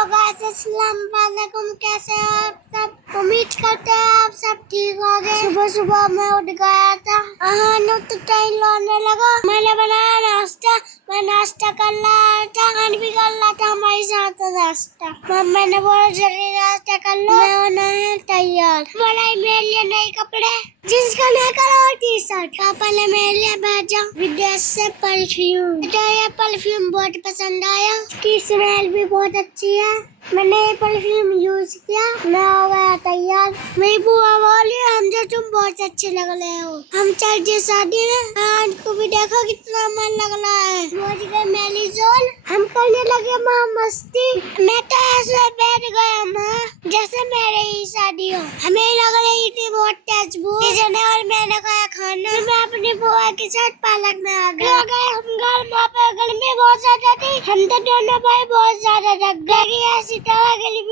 Hello guys, अस्सलाम वालेकुम। कैसे हो आप सब? उम्मीद करते हैं आप सब ठीक हो गए। सुबह सुबह मैं उठ गया था, तो टाइम लाने लगा। मैंने बनाया नाश्ता। मैं नाश्ता कर रहा था, खान भी कर रहा था हमारे साथ नाश्ता। मम्मी ने बोला जल्दी नाश्ता कर लो, मैं होना है तैयार। बनाई मेरे लिए नए कपड़े, जींस का नेकर और टी शर्ट। पापा ने मेरे लिए भेजा विदेश से परफ्यूम। मुझे ये परफ्यूम बहुत पसंद आया, इसकी स्मेल भी बहुत अच्छी है। मैंने ये परफ्यूम यूज किया, मैं हो गया तैयार। मेरी बुआ बोली हमसे तुम बहुत अच्छे लग रहे हो। हम चल शादी में, आज को भी देखो कितना मन लग रहा है। पहुंच गए मेलिजोल, हम करने लगे माँ मस्ती। मैं तो ऐसे बैठ गया माँ जैसे मेरे ही शादी हो। हमें लग रही थी बहुत तेज भूख, और मैंने खाया खाना। मैं अपनी बुआ के साथ पार्क में आ गए। हम घर वहाँ पे गर्मी बहुत ज्यादा थी, हम तो दोनों भाई बहुत ज्यादा थक गए। ऐसी तरह के लिए